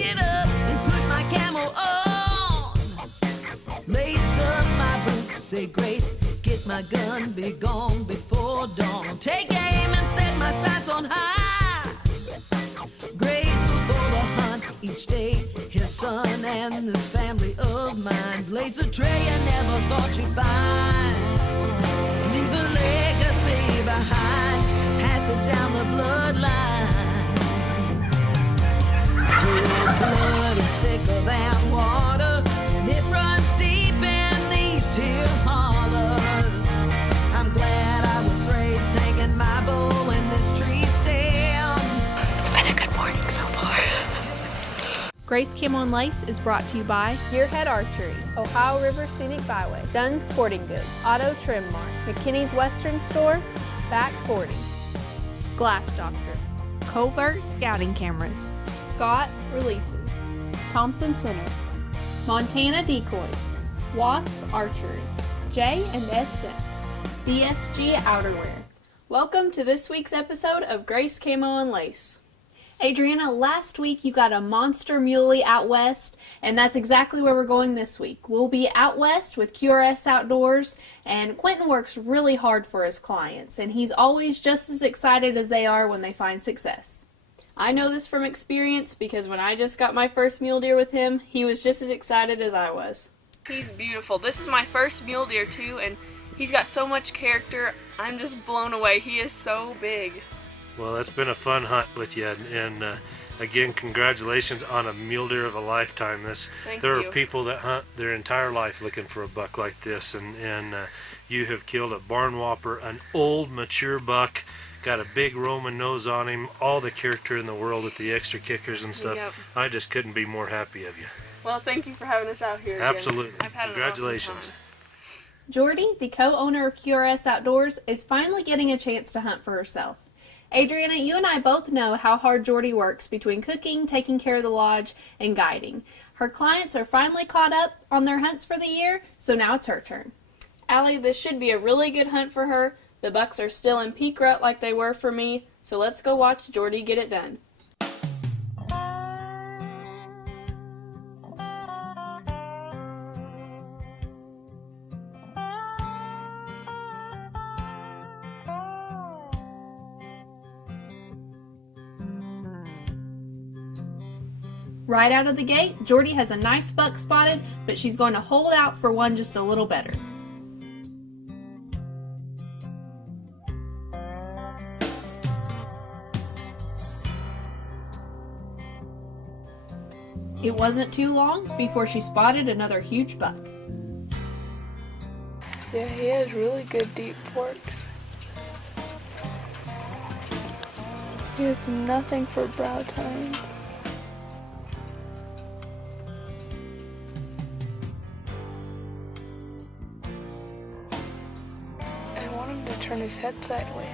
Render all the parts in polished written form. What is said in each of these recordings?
Get up and put my camo on. Lace up my boots, say grace. Get my gun, be gone before dawn. Take aim and set my sights on high. Grateful for the hunt each day. His son and this family of mine. Blaze a trail you never thought you'd find. Leave a legacy behind. Pass it down the bloodline. Your blood is thicker than water, and it runs deep in these here hollers. I'm glad I was raised hanging my bow in this tree stem. It's been a good morning so far. Grace Camo and Lace is brought to you by Gearhead Archery, Ohio River Scenic Byway, Dunn's Sporting Goods, Auto TRIM-MART, McKinney's Western Store, Back 40, Glass Doctor, Covert Scouting Cameras, Scott Releases, Thompson Center, Montana Decoys, Wasp Archery, J&S Scents, DSG Outerwear. Welcome to this week's episode of Grace Camo and Lace. Adriana, last week you got a monster muley out west, and that's exactly where we're going this week. We'll be out west with QRS Outdoors, and Quentin works really hard for his clients, and he's always just as excited as they are when they find success. I know this from experience because when I just got my first mule deer with him, he was just as excited as I was. He's beautiful. This is my first mule deer too, and he's got so much character. I'm just blown away. He is so big. Well, it's been a fun hunt with you, and again, congratulations on a mule deer of a lifetime. There are people that hunt their entire life looking for a buck like this, and you have killed a barn whopper, an old, mature buck, got a big Roman nose on him, all the character in the world with the extra kickers and stuff. Yep. I just couldn't be more happy of you. Well, thank you for having us out here again. Absolutely. I've had Congratulations. an awesome time. Jordi, the co-owner of QRS Outdoors, is finally getting a chance to hunt for herself. Adriana, you and I both know how hard Jordi works between cooking, taking care of the lodge, and guiding. Her clients are finally caught up on their hunts for the year, so now it's her turn. Allie, this should be a really good hunt for her. The bucks are still in peak rut like they were for me, so let's go watch Jordi get it done. Right out of the gate, Jordi has a nice buck spotted, but she's going to hold out for one just a little better. It wasn't too long before she spotted another huge buck. Yeah, he has really good deep forks. He has nothing for brow tines. I want him to turn his head sideways.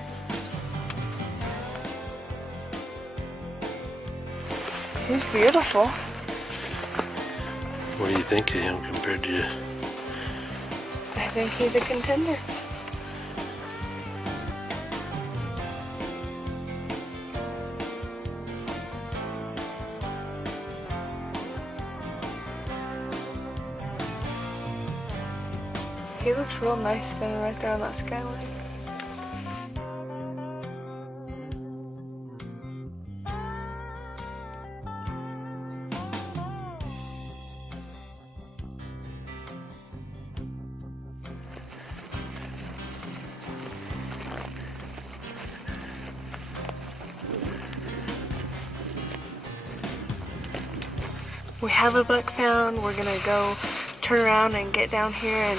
He's beautiful. What do you think of him compared to you? I think he's a contender. He looks real nice standing right there on that skyline. We have a buck found. We're gonna go turn around and get down here and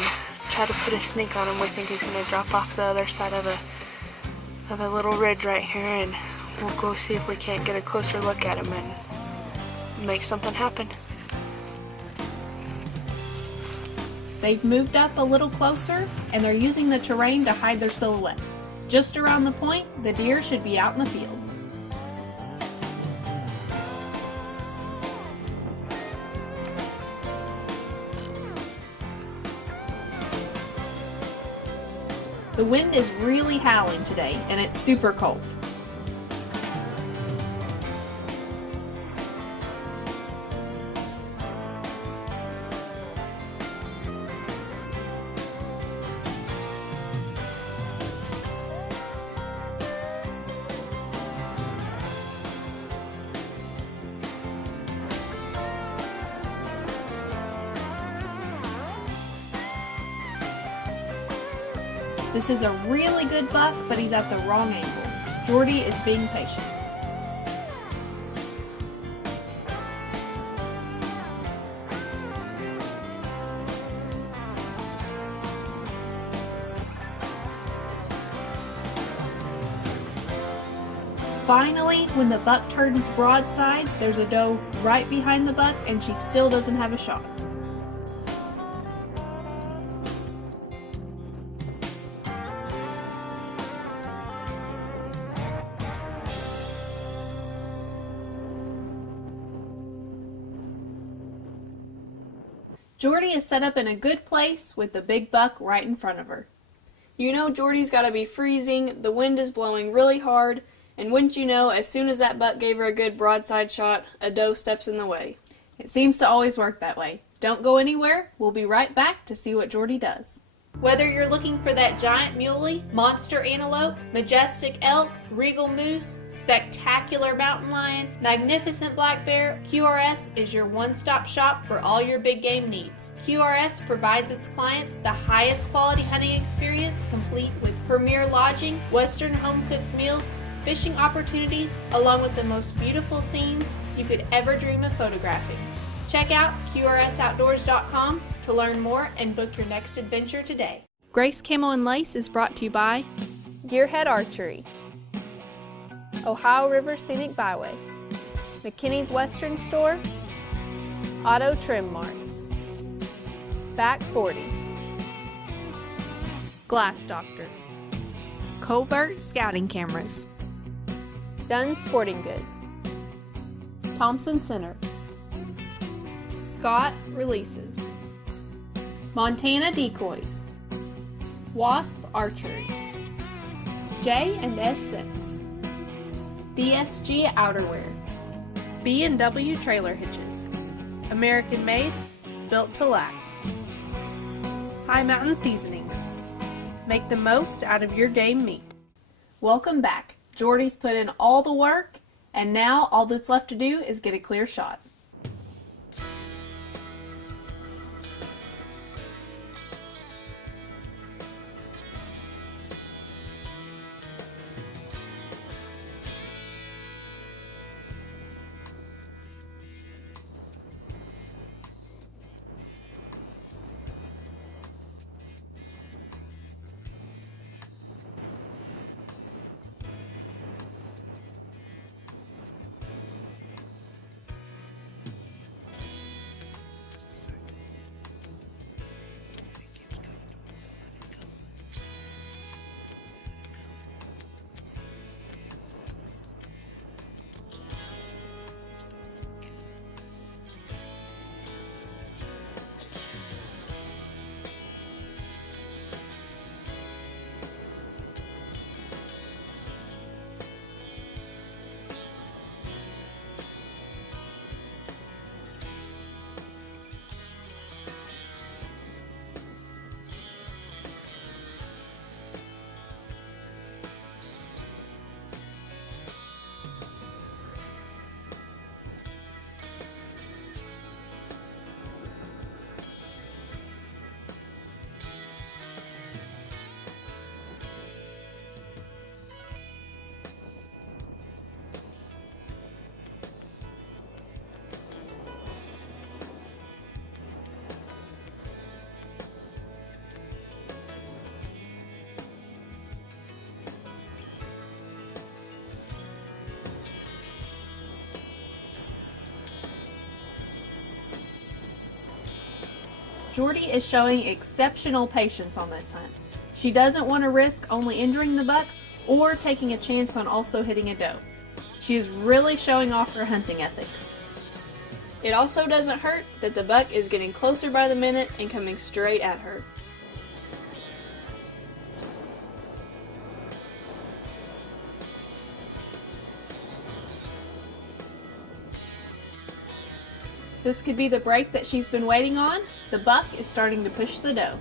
try to put a sneak on him. We think he's gonna drop off the other side of a little ridge right here, and we'll go see if we can't get a closer look at him and make something happen. They've moved up a little closer, and they're using the terrain to hide their silhouette. Just around the point, the deer should be out in the field. The wind is really howling today, and it's super cold. This is a really good buck, but he's at the wrong angle. Jordi is being patient. Finally, when the buck turns broadside, there's a doe right behind the buck and she still doesn't have a shot. Jordi is set up in a good place with the big buck right in front of her. You know Jordi's gotta be freezing, the wind is blowing really hard, and wouldn't you know, as soon as that buck gave her a good broadside shot, a doe steps in the way. It seems to always work that way. Don't go anywhere. We'll be right back to see what Jordi does. Whether you're looking for that giant muley, monster antelope, majestic elk, regal moose, spectacular mountain lion, magnificent black bear, QRS is your one-stop shop for all your big game needs. QRS provides its clients the highest quality hunting experience, complete with premier lodging, Western home-cooked meals, fishing opportunities, along with the most beautiful scenes you could ever dream of photographing. Check out QRSOutdoors.com to learn more and book your next adventure today. Grace Camo and Lace is brought to you by Gearhead Archery, Ohio River Scenic Byway, McKinney's Western Store, Auto TRIM-MART, Back 40, Glass Doctor, Covert Scouting Cameras, Dunn Sporting Goods, Thompson Center, Scott Releases, Montana Decoys, Wasp Archery, J&S Scents, DSG Outerwear, B&W Trailer Hitches, American Made, Built to Last, High Mountain Seasonings. Make the most out of your game meat. Welcome back. Jordi's put in all the work, and now all that's left to do is get a clear shot. Jordi is showing exceptional patience on this hunt. She doesn't want to risk only injuring the buck or taking a chance on also hitting a doe. She is really showing off her hunting ethics. It also doesn't hurt that the buck is getting closer by the minute and coming straight at her. This could be the break that she's been waiting on. The buck is starting to push the doe.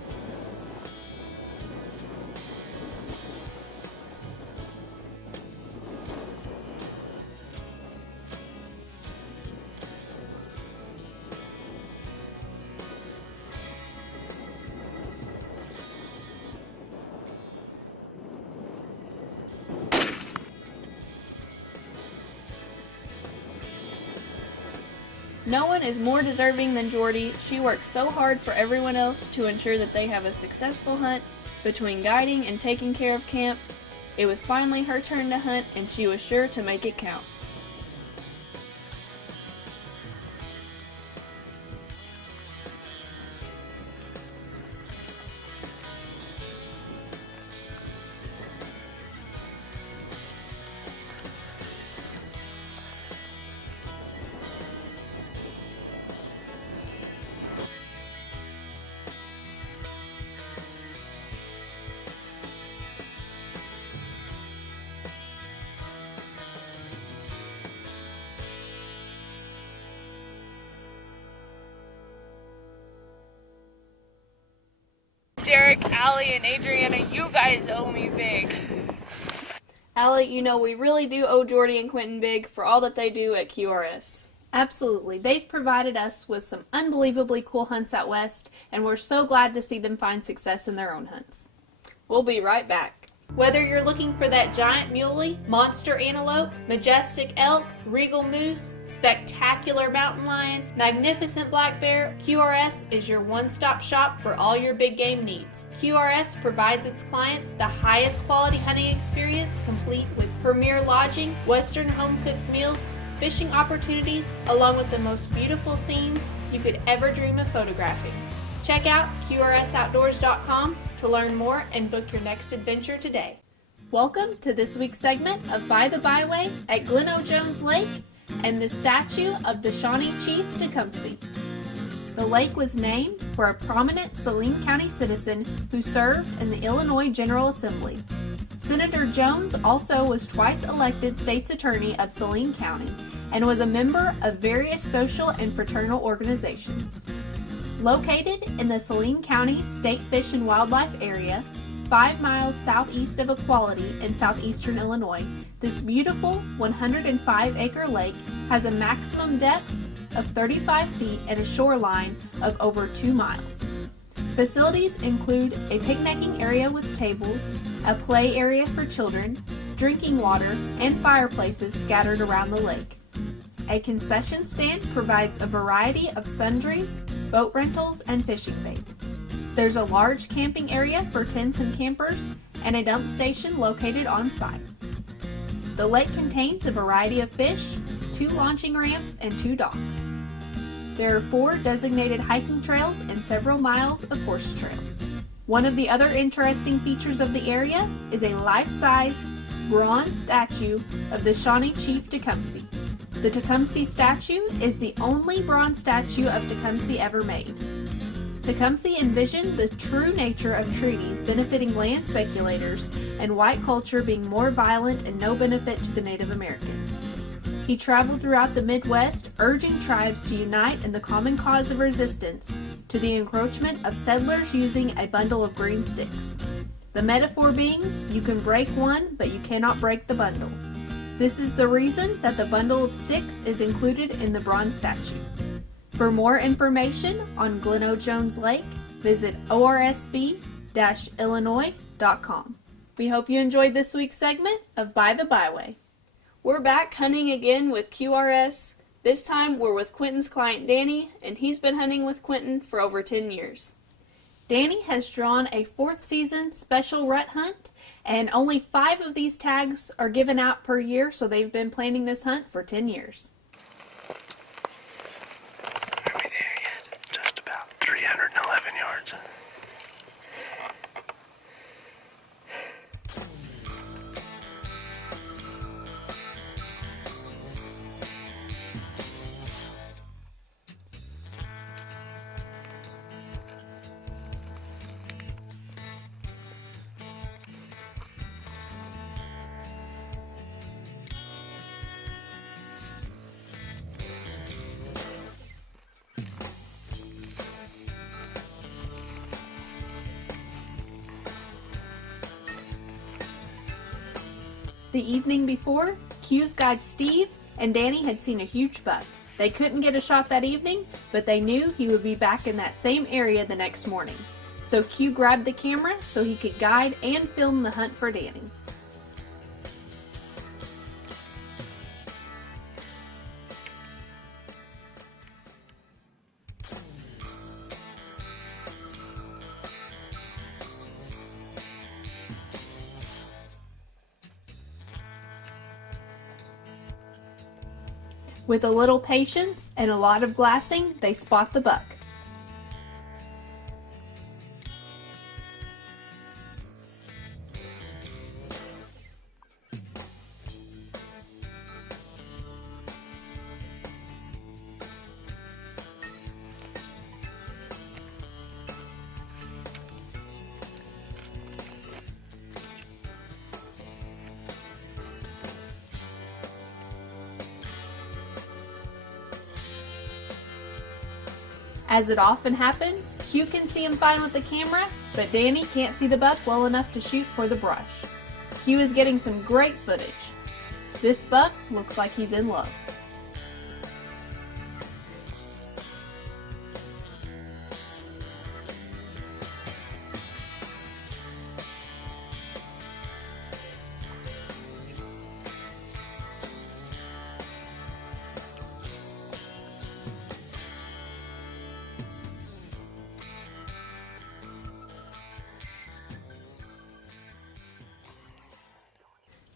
No one is more deserving than Jordi. She works so hard for everyone else to ensure that they have a successful hunt. Between guiding and taking care of camp, it was finally her turn to hunt, and she was sure to make it count. Derek, Allie, and Adriana, you guys owe me big. Allie, you know we really do owe Jordi and Quentin big for all that they do at QRS. Absolutely. They've provided us with some unbelievably cool hunts out west, and we're so glad to see them find success in their own hunts. We'll be right back. Whether you're looking for that giant muley, monster antelope, majestic elk, regal moose, spectacular mountain lion, magnificent black bear, QRS is your one-stop shop for all your big game needs. QRS provides its clients the highest quality hunting experience, complete with premier lodging, western home-cooked meals, fishing opportunities, along with the most beautiful scenes you could ever dream of photographing. Check out QRSOutdoors.com to learn more and book your next adventure today. Welcome to this week's segment of By the Byway at Glen Jones Lake and the statue of the Shawnee Chief Tecumseh. The lake was named for a prominent Saline County citizen who served in the Illinois General Assembly. Senator Jones also was twice elected state's attorney of Saline County and was a member of various social and fraternal organizations. Located in the Saline County State Fish and Wildlife Area, 5 miles southeast of Equality in southeastern Illinois, this beautiful 105-acre lake has a maximum depth of 35 feet and a shoreline of over 2 miles. Facilities include a picnicking area with tables, a play area for children, drinking water, and fireplaces scattered around the lake. A concession stand provides a variety of sundries, boat rentals, and fishing bait. There's a large camping area for tents and campers and a dump station located on site. The lake contains a variety of fish, 2 launching ramps, and 2 docks. There are 4 designated hiking trails and several miles of horse trails. One of the other interesting features of the area is a life-size bronze statue of the Shawnee Chief Tecumseh. The Tecumseh statue is the only bronze statue of Tecumseh ever made. Tecumseh envisioned the true nature of treaties benefiting land speculators and white culture being more violent and no benefit to the Native Americans. He traveled throughout the Midwest, urging tribes to unite in the common cause of resistance to the encroachment of settlers using a bundle of green sticks. The metaphor being, you can break one, but you cannot break the bundle. This is the reason that the bundle of sticks is included in the bronze statue. For more information on Glen Jones Lake, visit orsb-illinois.com. We hope you enjoyed this week's segment of By the Byway. We're back hunting again with QRS. This time we're with Quentin's client Danny, and he's been hunting with Quentin for over 10 years. Danny has drawn a 4th season special rut hunt, and only 5 of these tags are given out per year, so they've been planning this hunt for 10 years. Are we there yet? Just about 311 yards. The evening before, Q's guide Steve and Danny had seen a huge buck. They couldn't get a shot that evening, but they knew he would be back in that same area the next morning. So Q grabbed the camera so he could guide and film the hunt for Danny. With a little patience and a lot of glassing, they spot the buck. As it often happens, Q can see him fine with the camera, but Danny can't see the buck well enough to shoot for the brush. Q is getting some great footage. This buck looks like he's in love.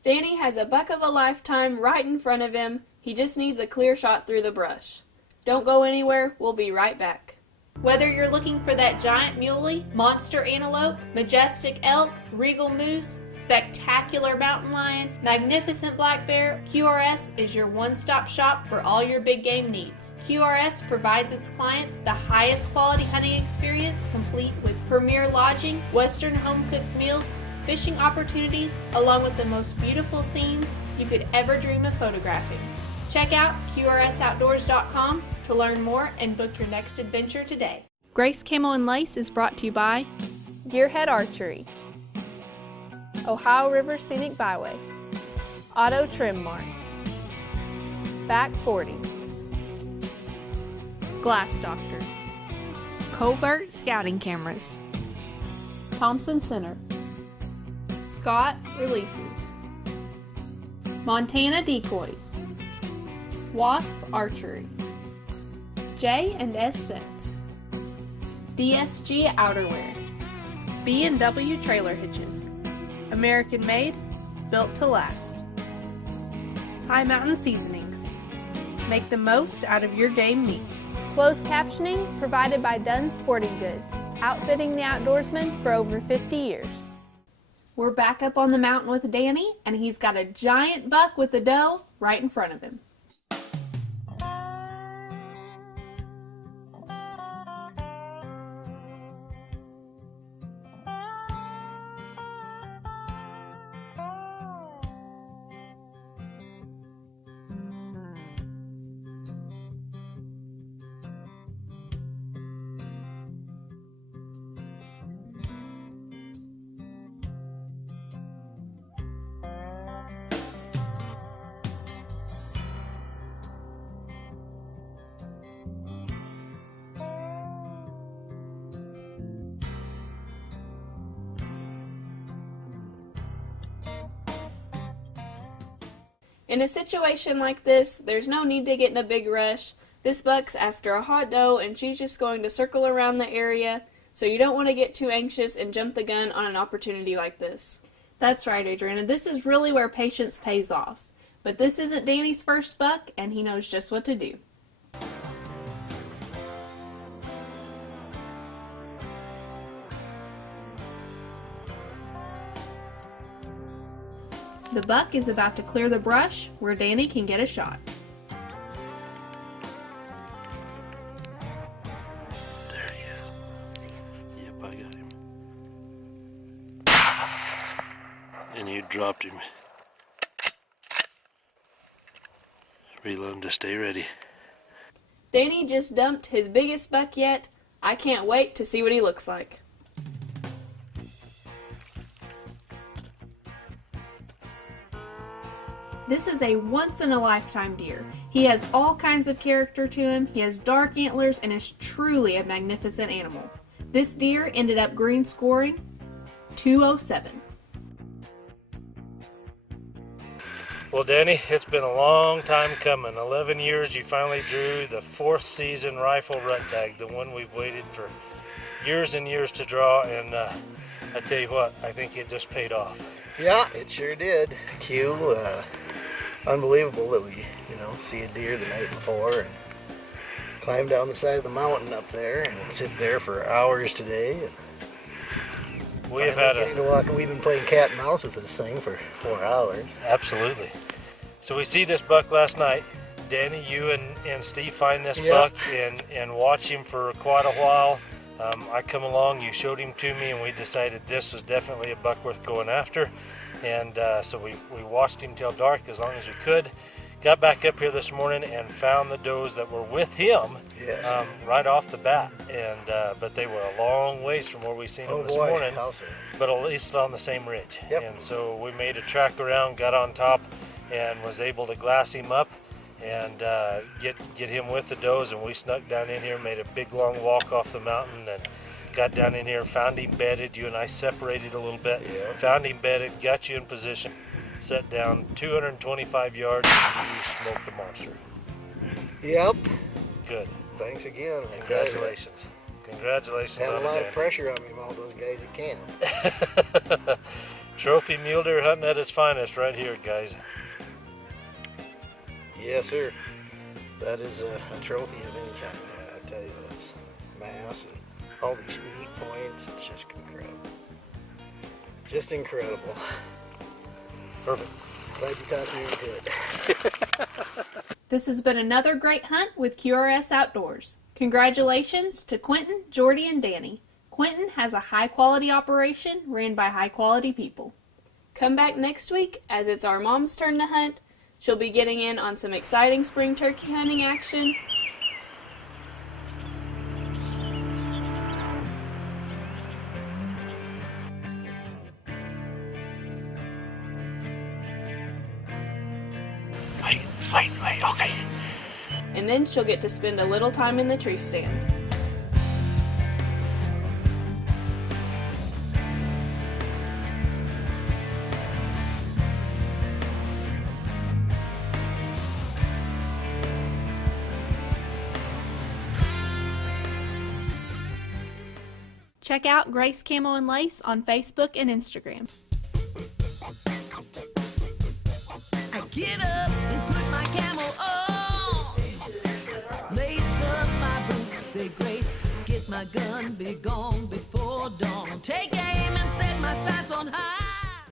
Danny has a buck of a lifetime right in front of him. He just needs a clear shot through the brush. Don't go anywhere, we'll be right back. Whether you're looking for that giant muley, monster antelope, majestic elk, regal moose, spectacular mountain lion, magnificent black bear, QRS is your one-stop shop for all your big game needs. QRS provides its clients the highest quality hunting experience, complete with premier lodging, Western home-cooked meals, fishing opportunities, along with the most beautiful scenes you could ever dream of photographing. Check out QRSOutdoors.com to learn more and book your next adventure today. Grace Camo and Lace is brought to you by Gearhead Archery, Ohio River Scenic Byway, Auto TRIM-MART, Back 40, Glass Doctor, Covert Scouting Cameras, Thompson Center, Scott Releases, Montana Decoys, Wasp Archery, J&S Scents, DSG Outerwear, B&W Trailer Hitches, American Made, Built to Last, High Mountain Seasonings, make the most out of your game meat. Closed captioning provided by Dunn Sporting Goods, outfitting the outdoorsman for over 50 years. We're back up on the mountain with Danny, and he's got a giant buck with a doe right in front of him. In a situation like this, there's no need to get in a big rush. This buck's after a hot doe and she's just going to circle around the area, so you don't want to get too anxious and jump the gun on an opportunity like this. That's right, Adriana. This is really where patience pays off. But this isn't Danny's first buck, and he knows just what to do. The buck is about to clear the brush where Danny can get a shot. There he is. Yep, I got him. And you dropped him. Reload to stay ready. Danny just dumped his biggest buck yet. I can't wait to see what he looks like. This is a once-in-a-lifetime deer. He has all kinds of character to him, he has dark antlers, and is truly a magnificent animal. This deer ended up green scoring 207. Well, Danny, it's been a long time coming. 11 years you finally drew the 4th season rifle rut tag, the one we've waited for years and years to draw, and I tell you what, I think it just paid off. Yeah, it sure did. Q, unbelievable that we, see a deer the night before and climb down the side of the mountain up there and sit there for hours today. And we've had we've been playing cat and mouse with this thing for 4 hours. Absolutely. So we see this buck last night. Danny, you and Steve find this buck and watch him for quite a while. I come along, you showed him to me, and we decided this was definitely a buck worth going after. And so we watched him till dark as long as we could. Got back up here this morning and found the does that were with him right off the bat. And but they were a long ways from where we seen them this morning, but at least on the same ridge. Yep. And so we made a track around, got on top, and was able to glass him up and get him with the does. And we snuck down in here, made a big long walk off the mountain, and got down in here, found him bedded. You and I separated a little bit. Yeah. Found him bedded, got you in position, set down 225 yards, and you smoked a monster. Yep. Good. Thanks again. Congratulations. Congratulations Had on a lot it. of pressure on me from all those guys at Camo. Trophy mule deer hunting at its finest right here, guys. Yes, sir. That is a trophy of any kind. I tell you, that's mass and all these neat points. It's just incredible. Just incredible. Perfect. Glad you talked me into it. This has been another great hunt with QRS Outdoors. Congratulations to Quentin, Jordi, and Danny. Quentin has a high-quality operation ran by high-quality people. Come back next week as it's our mom's turn to hunt. She'll be getting in on some exciting spring turkey hunting action. Wait, okay. And then she'll get to spend a little time in the tree stand. Check out Grace Camo and Lace on Facebook and Instagram. I get up and put my camo on, lace up my boots, say grace, get my gun, be gone.